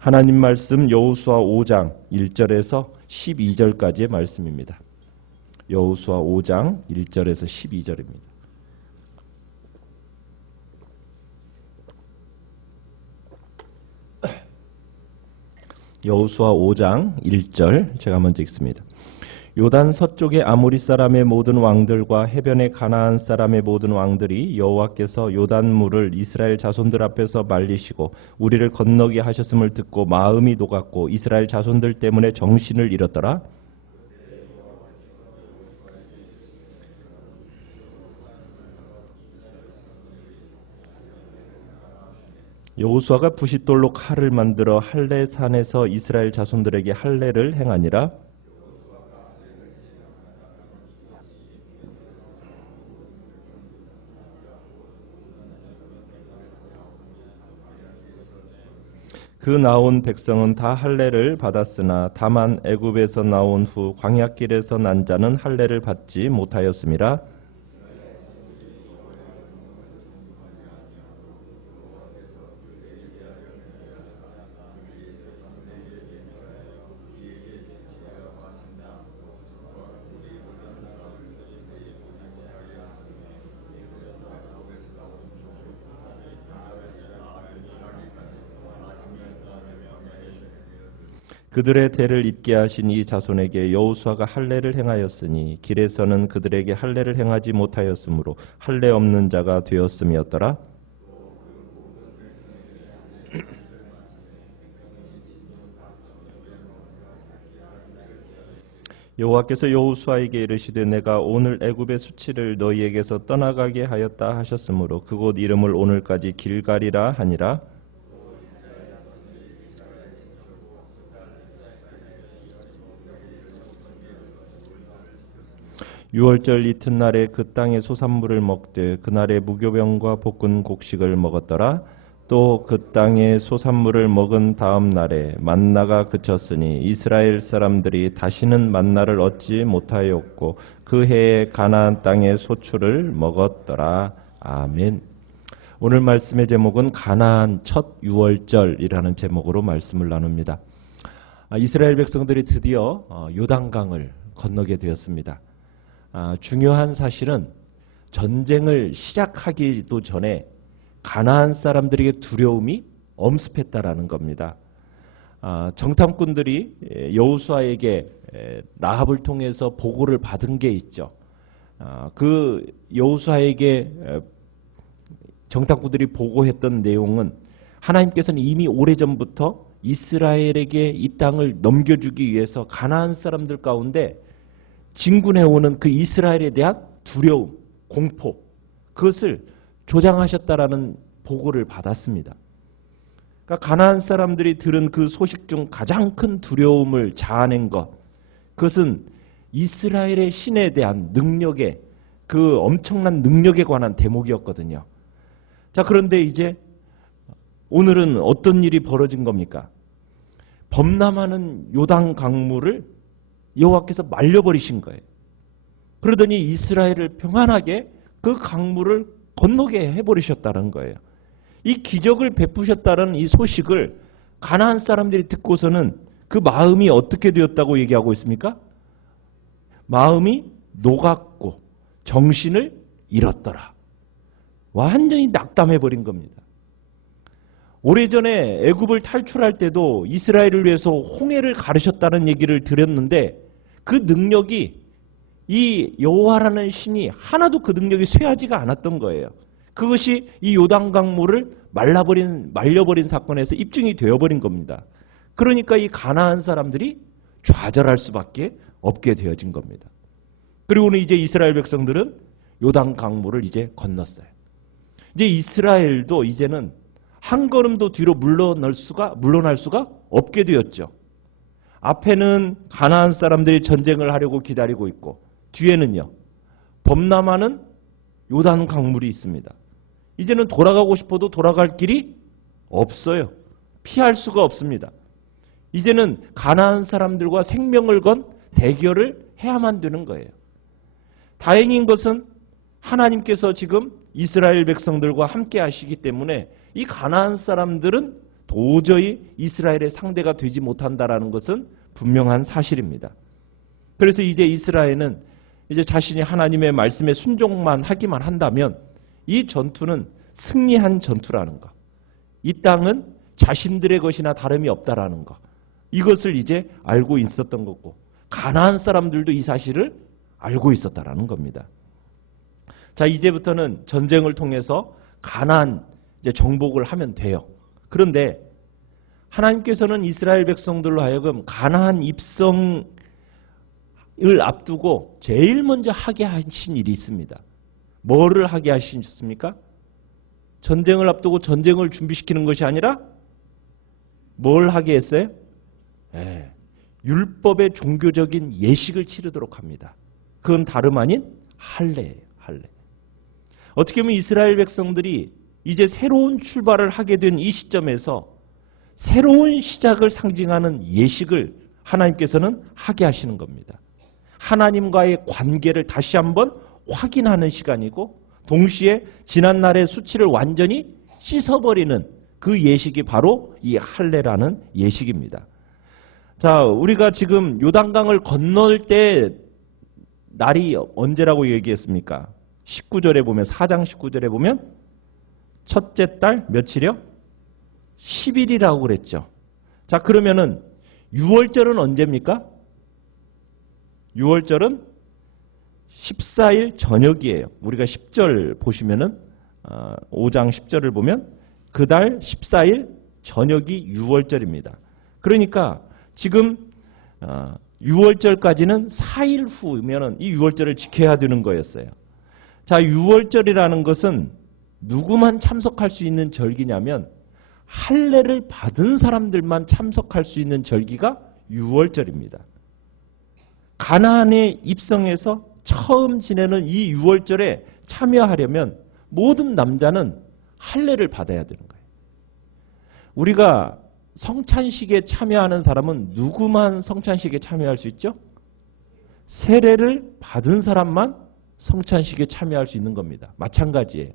하나님 말씀 여호수아 5장 1절에서 12절까지의 말씀입니다. 여호수아 5장 1절에서 12절입니다. 여호수아 5장 1절 제가 먼저 읽습니다. 요단 서쪽의 아모리 사람의 모든 왕들과 해변의 가나안 사람의 모든 왕들이 여호와께서 요단물을 이스라엘 자손들 앞에서 말리시고 우리를 건너게 하셨음을 듣고 마음이 녹았고 이스라엘 자손들 때문에 정신을 잃었더라. 여호수아가 부싯돌로 칼을 만들어 할례산에서 이스라엘 자손들에게 할례를 행하니라. 그 나온 백성은 다 할례를 받았으나 다만 애굽에서 나온 후 광야길에서 난 자는 할례를 받지 못하였음이라. 그들의 대를 잇게 하신 이 자손에게 여호수아가 할례를 행하였으니 길에서는 그들에게 할례를 행하지 못하였으므로 할례 없는 자가 되었음이었더라. 여호와께서 여호수아에게 이르시되 내가 오늘 애굽의 수치를 너희에게서 떠나가게 하였다 하셨으므로 그곳 이름을 오늘까지 길갈이라 하니라. 유월절 이튿날에 그 땅의 소산물을 먹되 그날에 무교병과 볶은 곡식을 먹었더라. 또 그 땅의 소산물을 먹은 다음 날에 만나가 그쳤으니 이스라엘 사람들이 다시는 만나를 얻지 못하였고 그 해에 가나안 땅의 소출을 먹었더라. 아멘. 오늘 말씀의 제목은 가나안 첫 유월절이라는 제목으로 말씀을 나눕니다. 이스라엘 백성들이 드디어 요단강을 건너게 되었습니다. 중요한 사실은 전쟁을 시작하기도 전에 가나안 사람들에게 두려움이 엄습했다라는 겁니다. 정탐꾼들이 여호수아에게 라합을 통해서 보고를 받은 게 있죠. 그 여호수아에게 정탐꾼들이 보고했던 내용은 하나님께서는 이미 오래전부터 이스라엘에게 이 땅을 넘겨주기 위해서 가나안 사람들 가운데 진군해오는 그 이스라엘에 대한 두려움, 공포, 그것을 조장하셨다라는 보고를 받았습니다. 그러니까 가나안 사람들이 들은 그 소식 중 가장 큰 두려움을 자아낸 것, 그것은 이스라엘의 신에 대한 능력에, 그 엄청난 능력에 관한 대목이었거든요. 자, 그런데 이제 오늘은 어떤 일이 벌어진 겁니까? 범람하는 요단 강물을 여호와께서 말려버리신 거예요. 그러더니 이스라엘을 평안하게 그 강물을 건너게 해버리셨다는 거예요. 이 기적을 베푸셨다는 이 소식을 가나안 사람들이 듣고서는 그 마음이 어떻게 되었다고 얘기하고 있습니까? 마음이 녹았고 정신을 잃었더라. 완전히 낙담해버린 겁니다. 오래전에 애굽을 탈출할 때도 이스라엘을 위해서 홍해를 가르셨다는 얘기를 드렸는데 그 능력이 이 여호와라는 신이 하나도 그 능력이 쇠하지가 않았던 거예요. 그것이 이 요단강물을 말려버린 사건에서 입증이 되어버린 겁니다. 그러니까 이 가나안 사람들이 좌절할 수밖에 없게 되어진 겁니다. 그리고는 이제 이스라엘 백성들은 요단강물을 이제 건넜어요. 이제 이스라엘도 이제는 한 걸음도 뒤로 물러날 수가 없게 되었죠. 앞에는 가나안 사람들이 전쟁을 하려고 기다리고 있고 뒤에는요, 범람하는 요단 강물이 있습니다. 이제는 돌아가고 싶어도 돌아갈 길이 없어요. 피할 수가 없습니다. 이제는 가나안 사람들과 생명을 건 대결을 해야만 되는 거예요. 다행인 것은 하나님께서 지금 이스라엘 백성들과 함께 하시기 때문에 이 가나안 사람들은 도저히 이스라엘의 상대가 되지 못한다라는 것은 분명한 사실입니다. 그래서 이제 이스라엘은 이제 자신이 하나님의 말씀에 순종만 하기만 한다면 이 전투는 승리한 전투라는 것. 이 땅은 자신들의 것이나 다름이 없다라는 것. 이것을 이제 알고 있었던 거고 가나안 사람들도 이 사실을 알고 있었다라는 겁니다. 자, 이제부터는 전쟁을 통해서 가나안 이제 정복을 하면 돼요. 그런데 하나님께서는 이스라엘 백성들로 하여금 가나안 입성을 앞두고 제일 먼저 하게 하신 일이 있습니다. 뭐를 하게 하셨습니까? 전쟁을 앞두고 전쟁을 준비시키는 것이 아니라 뭘 하게 했어요? 율법의 종교적인 예식을 치르도록 합니다. 그건 다름 아닌 할례예요. 할례. 어떻게 보면 이스라엘 백성들이 이제 새로운 출발을 하게 된 이 시점에서 새로운 시작을 상징하는 예식을 하나님께서는 하게 하시는 겁니다. 하나님과의 관계를 다시 한번 확인하는 시간이고 동시에 지난날의 수치를 완전히 씻어버리는 그 예식이 바로 이 할례라는 예식입니다. 자, 우리가 지금 요단강을 건널 때 날이 언제라고 얘기했습니까? 19절에 보면 4장 19절에 보면 첫째 달 며칠이요? 10일이라고 그랬죠. 자, 그러면은 6월절은 언제입니까? 6월절은 14일 저녁이에요. 우리가 10절 보시면은 5장 10절을 보면 그달 14일 저녁이 6월절입니다. 그러니까 지금 6월절까지는 4일 후면은 이 6월절을 지켜야 되는 거였어요. 자, 6월절이라는 것은 누구만 참석할 수 있는 절기냐면 할례를 받은 사람들만 참석할 수 있는 절기가 6월절입니다. 가나안에 입성해서 처음 지내는 이 6월절에 참여하려면 모든 남자는 할례를 받아야 되는 거예요. 우리가 성찬식에 참여하는 사람은 누구만 성찬식에 참여할 수 있죠? 세례를 받은 사람만 성찬식에 참여할 수 있는 겁니다. 마찬가지예요.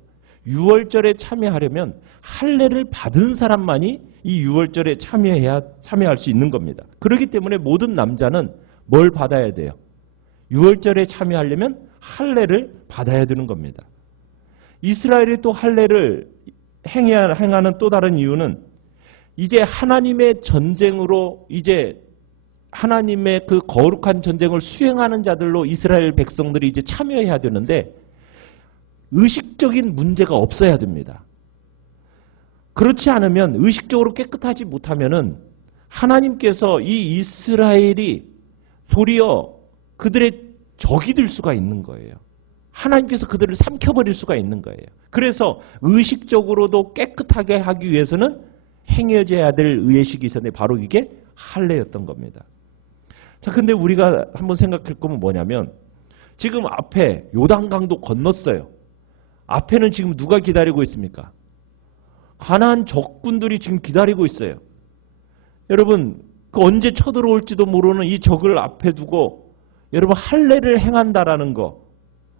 6월절에 참여하려면 할례를 받은 사람만이 이 6월절에 참여할 수 있는 겁니다. 그렇기 때문에 모든 남자는 뭘 받아야 돼요? 6월절에 참여하려면 할례를 받아야 되는 겁니다. 이스라엘이 또 할례를 행하는 또 다른 이유는 이제 하나님의 전쟁으로 이제 하나님의 그 거룩한 전쟁을 수행하는 자들로 이스라엘 백성들이 이제 참여해야 되는데 의식적인 문제가 없어야 됩니다. 그렇지 않으면 의식적으로 깨끗하지 못하면은 하나님께서 이 이스라엘이 도리어 그들의 적이 될 수가 있는 거예요. 하나님께서 그들을 삼켜버릴 수가 있는 거예요. 그래서 의식적으로도 깨끗하게 하기 위해서는 행해져야 될 의식이 있었는데 바로 이게 할례였던 겁니다. 자, 근데 우리가 한번 생각할 거면 뭐냐면 지금 앞에 요단강도 건넜어요. 앞에는 지금 누가 기다리고 있습니까? 가나안 적군들이 지금 기다리고 있어요. 여러분, 그 언제 쳐들어올지도 모르는 이 적을 앞에 두고 여러분 할례를 행한다라는 거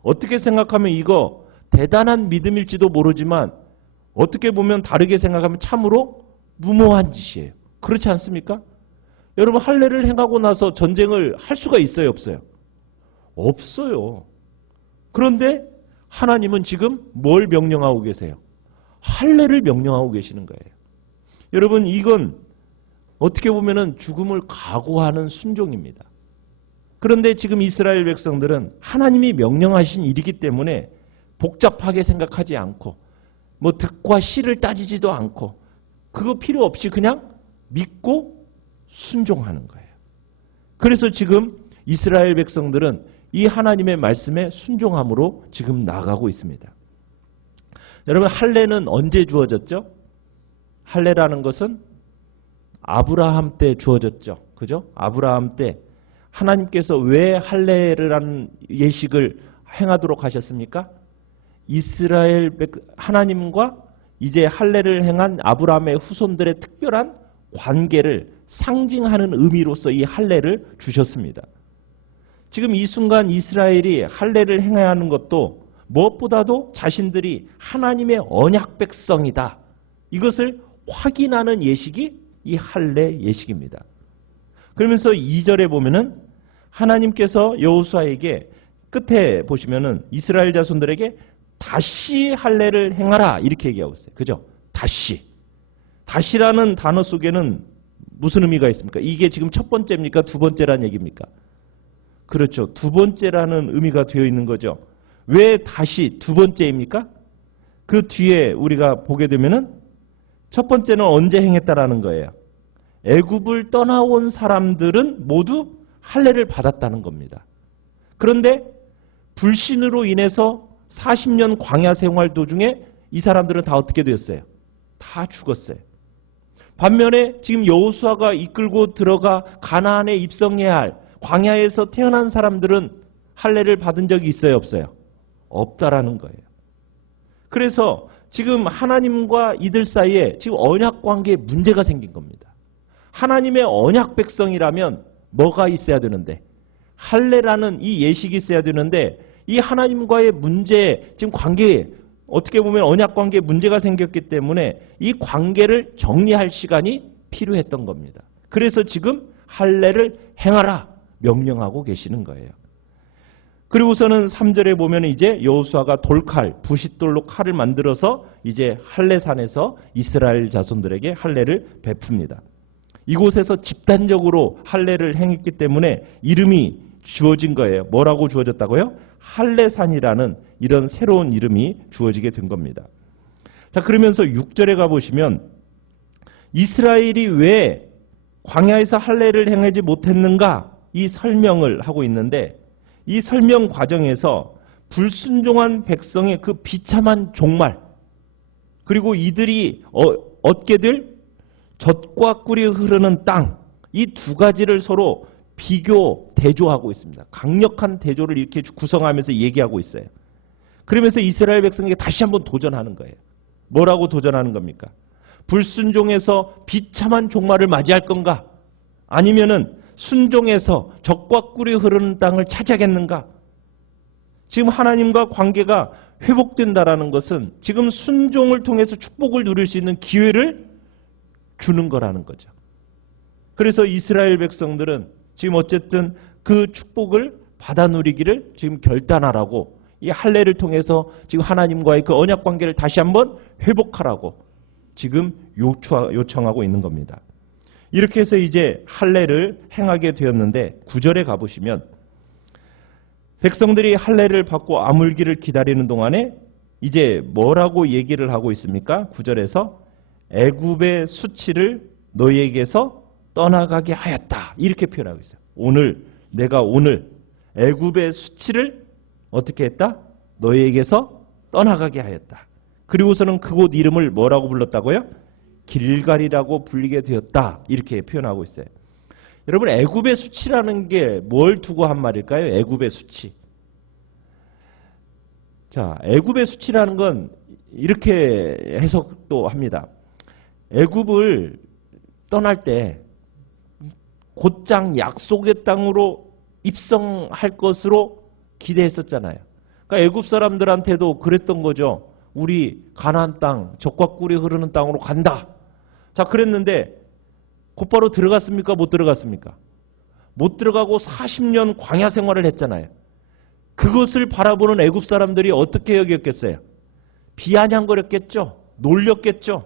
어떻게 생각하면 이거 대단한 믿음일지도 모르지만 어떻게 보면 다르게 생각하면 참으로 무모한 짓이에요. 그렇지 않습니까? 여러분 할례를 행하고 나서 전쟁을 할 수가 있어요, 없어요? 없어요. 그런데 하나님은 지금 뭘 명령하고 계세요? 할례를 명령하고 계시는 거예요. 여러분 이건 어떻게 보면은 죽음을 각오하는 순종입니다. 그런데 지금 이스라엘 백성들은 하나님이 명령하신 일이기 때문에 복잡하게 생각하지 않고 뭐 득과 실을 따지지도 않고 그거 필요 없이 그냥 믿고 순종하는 거예요. 그래서 지금 이스라엘 백성들은 이 하나님의 말씀에 순종함으로 지금 나가고 있습니다. 여러분 할례는 언제 주어졌죠? 할례라는 것은 아브라함 때 주어졌죠. 그죠? 아브라함 때 하나님께서 왜 할례를 하는 예식을 행하도록 하셨습니까? 이스라엘 하나님과 이제 할례를 행한 아브라함의 후손들의 특별한 관계를 상징하는 의미로서 이 할례를 주셨습니다. 지금 이 순간 이스라엘이 할례를 행해야 하는 것도 무엇보다도 자신들이 하나님의 언약 백성이다. 이것을 확인하는 예식이 이 할례 예식입니다. 그러면서 2절에 보면은 하나님께서 여호수아에게 끝에 보시면은 이스라엘 자손들에게 다시 할례를 행하라 이렇게 얘기하고 있어요. 그죠? 다시. 다시라는 단어 속에는 무슨 의미가 있습니까? 이게 지금 첫 번째입니까? 두 번째란 얘기입니까? 그렇죠. 두 번째라는 의미가 되어 있는 거죠. 왜 다시 두 번째입니까? 그 뒤에 우리가 보게 되면은 첫 번째는 언제 행했다라는 거예요. 애굽을 떠나온 사람들은 모두 할례를 받았다는 겁니다. 그런데 불신으로 인해서 40년 광야 생활 도중에 이 사람들은 다 어떻게 되었어요? 다 죽었어요. 반면에 지금 여호수아가 이끌고 들어가 가나안에 입성해야 할 광야에서 태어난 사람들은 할례를 받은 적이 있어요, 없어요? 없다라는 거예요. 그래서 지금 하나님과 이들 사이에 지금 언약 관계에 문제가 생긴 겁니다. 하나님의 언약 백성이라면 뭐가 있어야 되는데? 할례라는 이 예식이 있어야 되는데 이 하나님과의 문제, 지금 관계에 어떻게 보면 언약 관계에 문제가 생겼기 때문에 이 관계를 정리할 시간이 필요했던 겁니다. 그래서 지금 할례를 행하라 명령하고 계시는 거예요. 그리고서는 3절에 보면 이제 여호수아가 돌칼, 부싯돌로 칼을 만들어서 이제 할례산에서 이스라엘 자손들에게 할례를 베풉니다. 이곳에서 집단적으로 할례를 행했기 때문에 이름이 주어진 거예요. 뭐라고 주어졌다고요? 할례산이라는 이런 새로운 이름이 주어지게 된 겁니다. 자, 그러면서 6절에 가보시면 이스라엘이 왜 광야에서 할례를 행하지 못했는가 이 설명을 하고 있는데 이 설명 과정에서 불순종한 백성의 그 비참한 종말 그리고 이들이 얻게 될 젖과 꿀이 흐르는 땅 이 두 가지를 서로 비교, 대조하고 있습니다. 강력한 대조를 이렇게 구성하면서 얘기하고 있어요. 그러면서 이스라엘 백성에게 다시 한번 도전하는 거예요. 뭐라고 도전하는 겁니까? 불순종해서 비참한 종말을 맞이할 건가? 아니면은 순종해서 젖과 꿀이 흐르는 땅을 차지하겠는가? 지금 하나님과 관계가 회복된다라는 것은 지금 순종을 통해서 축복을 누릴 수 있는 기회를 주는 거라는 거죠. 그래서 이스라엘 백성들은 지금 어쨌든 그 축복을 받아 누리기를 지금 결단하라고 이 할례를 통해서 지금 하나님과의 그 언약 관계를 다시 한번 회복하라고 지금 요청하고 있는 겁니다. 이렇게 해서 이제 할례를 행하게 되었는데 9절에 가보시면 백성들이 할례를 받고 아물기를 기다리는 동안에 이제 뭐라고 얘기를 하고 있습니까? 9절에서 애굽의 수치를 너희에게서 떠나가게 하였다. 이렇게 표현하고 있어요. 내가 오늘 애굽의 수치를 어떻게 했다? 너희에게서 떠나가게 하였다. 그리고서는 그곳 이름을 뭐라고 불렀다고요? 길갈이라고 불리게 되었다. 이렇게 표현하고 있어요. 여러분 애굽의 수치라는 게 뭘 두고 한 말일까요? 애굽의 수치. 자, 애굽의 수치라는 건 이렇게 해석도 합니다. 애굽을 떠날 때 곧장 약속의 땅으로 입성할 것으로 기대했었잖아요. 그러니까 애굽 사람들한테도 그랬던 거죠. 우리 가나안 땅, 젖과 꿀이 흐르는 땅으로 간다. 자, 그랬는데 곧바로 들어갔습니까? 못 들어갔습니까? 못 들어가고 40년 광야 생활을 했잖아요. 그것을 바라보는 애굽 사람들이 어떻게 여겼겠어요? 비아냥거렸겠죠. 놀렸겠죠.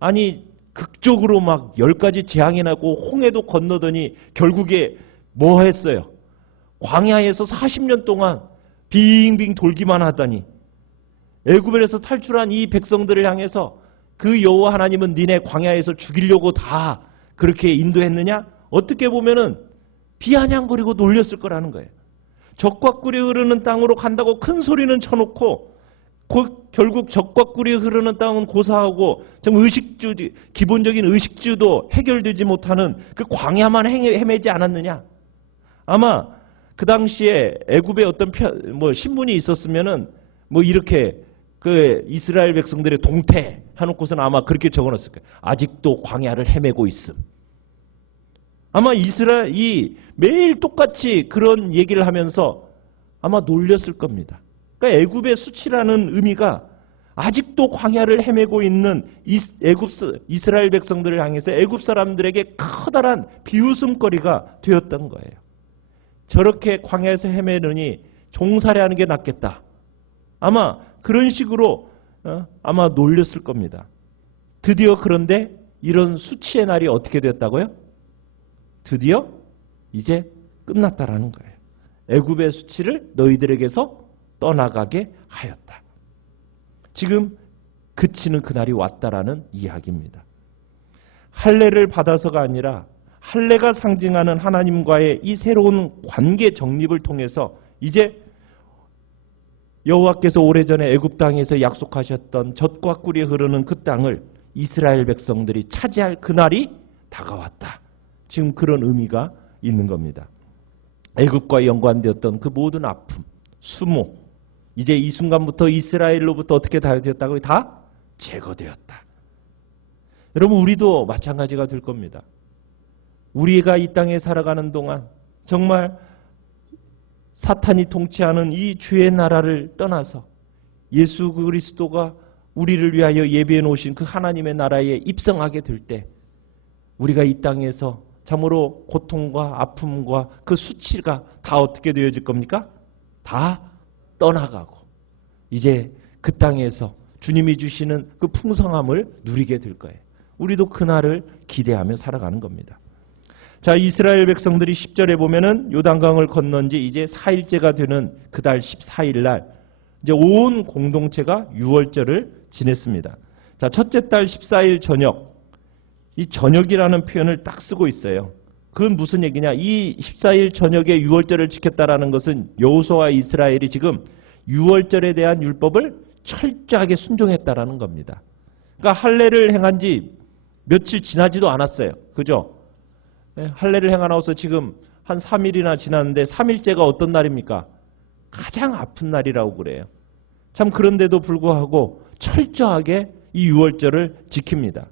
아니 극적으로 막 10가지 재앙이 나고 홍해도 건너더니 결국에 뭐 했어요? 광야에서 40년 동안 빙빙 돌기만 하다니 애굽에서 탈출한 이 백성들을 향해서 그 여호와 하나님은 니네 광야에서 죽이려고 다 그렇게 인도했느냐? 어떻게 보면은 비아냥거리고 놀렸을 거라는 거예요. 젖과 꿀이 흐르는 땅으로 간다고 큰 소리는 쳐놓고 결국 젖과 꿀이 흐르는 땅은 고사하고 좀 의식주, 기본적인 의식주도 해결되지 못하는 그 광야만 헤매지 않았느냐? 아마 그 당시에 애굽에 어떤 신문이 있었으면은 이렇게 그 이스라엘 백성들의 동태 해놓고서는 아마 그렇게 적어놨을 거예요. 아직도 광야를 헤매고 있음. 아마 이스라엘이 매일 똑같이 그런 얘기를 하면서 아마 놀렸을 겁니다. 그러니까 애굽의 수치라는 의미가 아직도 광야를 헤매고 있는 이스라엘 백성들을 향해서 애굽 사람들에게 커다란 비웃음거리가 되었던 거예요. 저렇게 광야에서 헤매느니 종살이하는 게 낫겠다. 아마 그런 식으로 아마 놀렸을 겁니다. 드디어 그런데 이런 수치의 날이 어떻게 되었다고요? 드디어 이제 끝났다라는 거예요. 애굽의 수치를 너희들에게서 떠나가게 하였다. 지금 그치는 그날이 왔다라는 이야기입니다. 할례를 받아서가 아니라 할례가 상징하는 하나님과의 이 새로운 관계 정립을 통해서 이제 여호와께서 오래전에 애굽 땅에서 약속하셨던 젖과 꿀이 흐르는 그 땅을 이스라엘 백성들이 차지할 그날이 다가왔다. 지금 그런 의미가 있는 겁니다. 애굽과 연관되었던 그 모든 아픔, 수모, 이제 이 순간부터 이스라엘로부터 어떻게 되었다고? 다 제거되었다. 여러분, 우리도 마찬가지가 될 겁니다. 우리가 이 땅에 살아가는 동안 정말 사탄이 통치하는 이 죄의 나라를 떠나서 예수 그리스도가 우리를 위하여 예비해 놓으신 그 하나님의 나라에 입성하게 될 때 우리가 이 땅에서 참으로 고통과 아픔과 그 수치가 다 어떻게 되어질 겁니까? 다 떠나가고 이제 그 땅에서 주님이 주시는 그 풍성함을 누리게 될 거예요. 우리도 그날을 기대하며 살아가는 겁니다. 자, 이스라엘 백성들이 10절에 보면은 요단강을 건넌 지 이제 4일째가 되는 그달 14일 날 이제 온 공동체가 유월절을 지냈습니다. 자, 첫째 달 14일 저녁, 이 저녁이라는 표현을 딱 쓰고 있어요. 그건 무슨 얘기냐? 이 14일 저녁에 유월절을 지켰다라는 것은 여호수아와 이스라엘이 지금 유월절에 대한 율법을 철저하게 순종했다라는 겁니다. 그러니까 할례를 행한 지 며칠 지나지도 않았어요. 그죠? 할례를 행하나서 지금 한 3일이나 지났는데 3일째가 어떤 날입니까? 가장 아픈 날이라고 그래요. 참 그런데도 불구하고 철저하게 이 유월절을 지킵니다.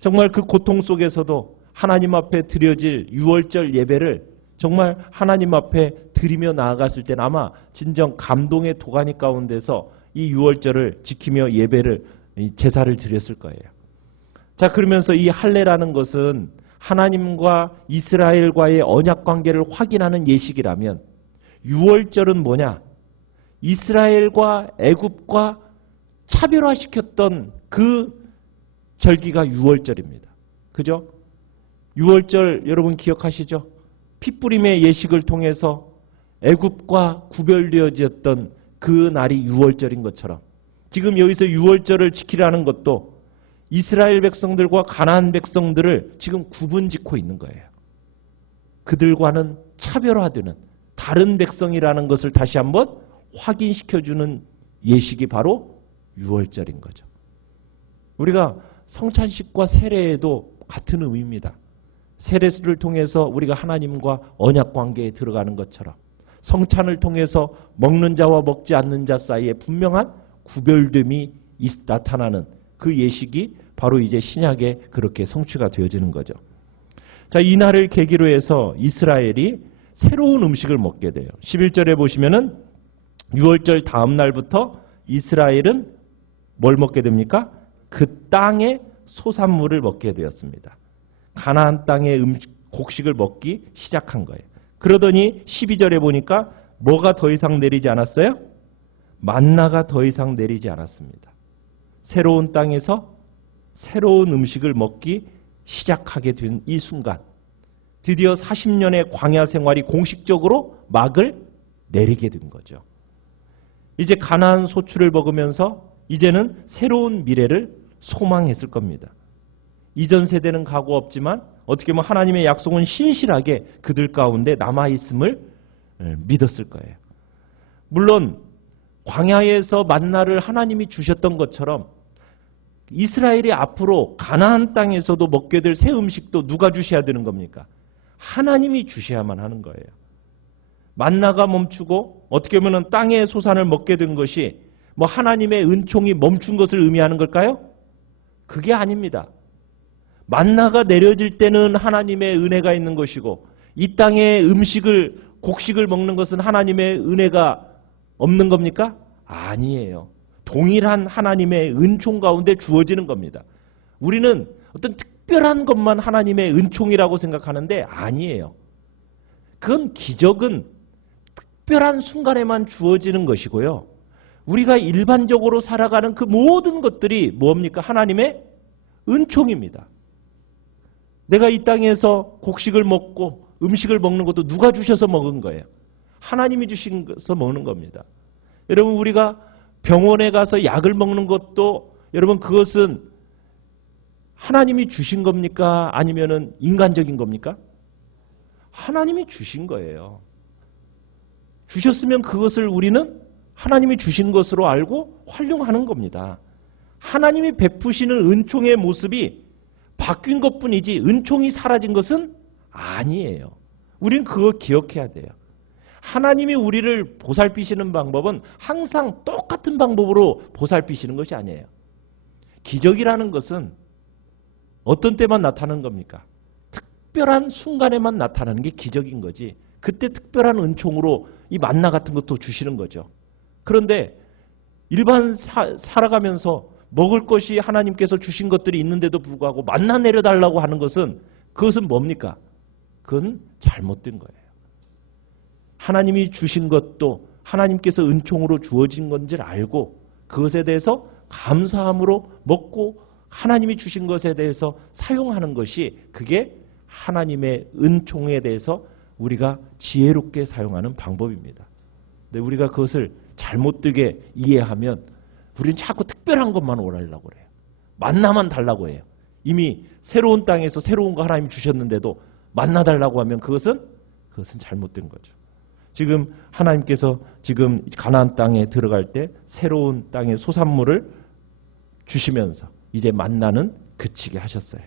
정말 그 고통 속에서도 하나님 앞에 드려질 유월절 예배를 정말 하나님 앞에 드리며 나아갔을 때는 아마 진정 감동의 도가니 가운데서 이 유월절을 지키며 예배를 제사를 드렸을 거예요. 자, 그러면서 이 할례라는 것은 하나님과 이스라엘과의 언약 관계를 확인하는 예식이라면 유월절은 뭐냐? 이스라엘과 애굽과 차별화시켰던 그 절기가 유월절입니다. 그죠? 유월절 여러분 기억하시죠? 핏부림의 예식을 통해서 애굽과 구별되어졌던 그 날이 유월절인 것처럼 지금 여기서 유월절을 지키라는 것도 이스라엘 백성들과 가나안 백성들을 지금 구분짓고 있는 거예요. 그들과는 차별화되는 다른 백성이라는 것을 다시 한번 확인시켜주는 예식이 바로 유월절인 거죠. 우리가 성찬식과 세례에도 같은 의미입니다. 세례를 통해서 우리가 하나님과 언약 관계에 들어가는 것처럼 성찬을 통해서 먹는 자와 먹지 않는 자 사이에 분명한 구별됨이 나타나는 그 예식이 바로 이제 신약에 그렇게 성취가 되어지는 거죠. 자, 이 날을 계기로 해서 이스라엘이 새로운 음식을 먹게 돼요. 11절에 보시면은 유월절 다음 날부터 이스라엘은 뭘 먹게 됩니까? 그 땅의 소산물을 먹게 되었습니다. 가나안 땅의 곡식을 먹기 시작한 거예요. 그러더니 12절에 보니까 뭐가 더 이상 내리지 않았어요? 만나가 더 이상 내리지 않았습니다. 새로운 땅에서 새로운 음식을 먹기 시작하게 된 이 순간 드디어 40년의 광야 생활이 공식적으로 막을 내리게 된 거죠. 이제 가나안 소출을 먹으면서 이제는 새로운 미래를 소망했을 겁니다. 이전 세대는 가고 없지만 어떻게 보면 하나님의 약속은 신실하게 그들 가운데 남아있음을 믿었을 거예요. 물론 광야에서 만나를 하나님이 주셨던 것처럼 이스라엘이 앞으로 가나안 땅에서도 먹게 될 새 음식도 누가 주셔야 되는 겁니까? 하나님이 주셔야만 하는 거예요. 만나가 멈추고 어떻게 보면 땅의 소산을 먹게 된 것이 뭐 하나님의 은총이 멈춘 것을 의미하는 걸까요? 그게 아닙니다. 만나가 내려질 때는 하나님의 은혜가 있는 것이고 이 땅의 곡식을 먹는 것은 하나님의 은혜가 없는 겁니까? 아니에요. 동일한 하나님의 은총 가운데 주어지는 겁니다. 우리는 어떤 특별한 것만 하나님의 은총이라고 생각하는데 아니에요. 그건 기적은 특별한 순간에만 주어지는 것이고요. 우리가 일반적으로 살아가는 그 모든 것들이 뭡니까? 하나님의 은총입니다. 내가 이 땅에서 곡식을 먹고 음식을 먹는 것도 누가 주셔서 먹은 거예요? 하나님이 주셔서 먹는 겁니다. 여러분, 우리가 병원에 가서 약을 먹는 것도 여러분 그것은 하나님이 주신 겁니까? 아니면은 인간적인 겁니까? 하나님이 주신 거예요. 주셨으면 그것을 우리는 하나님이 주신 것으로 알고 활용하는 겁니다. 하나님이 베푸시는 은총의 모습이 바뀐 것뿐이지 은총이 사라진 것은 아니에요. 우리는 그거 기억해야 돼요. 하나님이 우리를 보살피시는 방법은 항상 똑같은 방법으로 보살피시는 것이 아니에요. 기적이라는 것은 어떤 때만 나타나는 겁니까? 특별한 순간에만 나타나는 게 기적인 거지. 그때 특별한 은총으로 이 만나 같은 것도 주시는 거죠. 그런데 일반 살아가면서 먹을 것이 하나님께서 주신 것들이 있는데도 불구하고 만나 내려달라고 하는 것은 그것은 뭡니까? 그건 잘못된 거예요. 하나님이 주신 것도 하나님께서 은총으로 주어진 건지를 알고 그것에 대해서 감사함으로 먹고 하나님이 주신 것에 대해서 사용하는 것이 그게 하나님의 은총에 대해서 우리가 지혜롭게 사용하는 방법입니다. 근데 우리가 그것을 잘못되게 이해하면 우리는 자꾸 특별한 것만 오라려고 그래요. 만나만 달라고 해요. 이미 새로운 땅에서 새로운 거 하나님이 주셨는데도 만나 달라고 하면 그것은 잘못된 거죠. 지금 하나님께서 지금 가나안 땅에 들어갈 때 새로운 땅의 소산물을 주시면서 이제 만나는 그치게 하셨어요.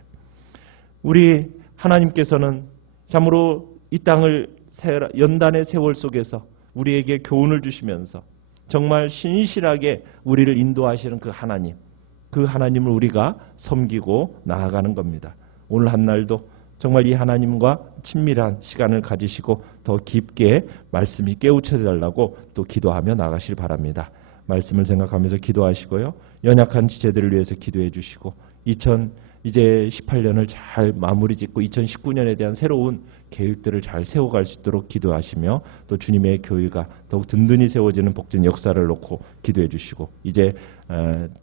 우리 하나님께서는 참으로 이 땅을 연단의 세월 속에서 우리에게 교훈을 주시면서 정말 신실하게 우리를 인도하시는 그 하나님을 우리가 섬기고 나아가는 겁니다. 오늘 한날도 정말 이 하나님과 친밀한 시간을 가지시고 더 깊게 말씀이 깨우쳐달라고 또 기도하며 나가시길 바랍니다. 말씀을 생각하면서 기도하시고요. 연약한 지체들을 위해서 기도해 주시고 이제 18년을 잘 마무리 짓고 2019년에 대한 새로운 계획들을 잘 세워갈 수 있도록 기도하시며 또 주님의 교회가 더욱 든든히 세워지는 복된 역사를 놓고 기도해 주시고 이제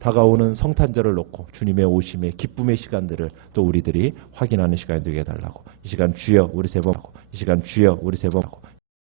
다가오는 성탄절을 놓고 주님의 오심의 기쁨의 시간들을 또 우리들이 확인하는 시간이 되게 해달라고 이 시간 주여 우리 세번하고 이 시간 주여 우리 세번하고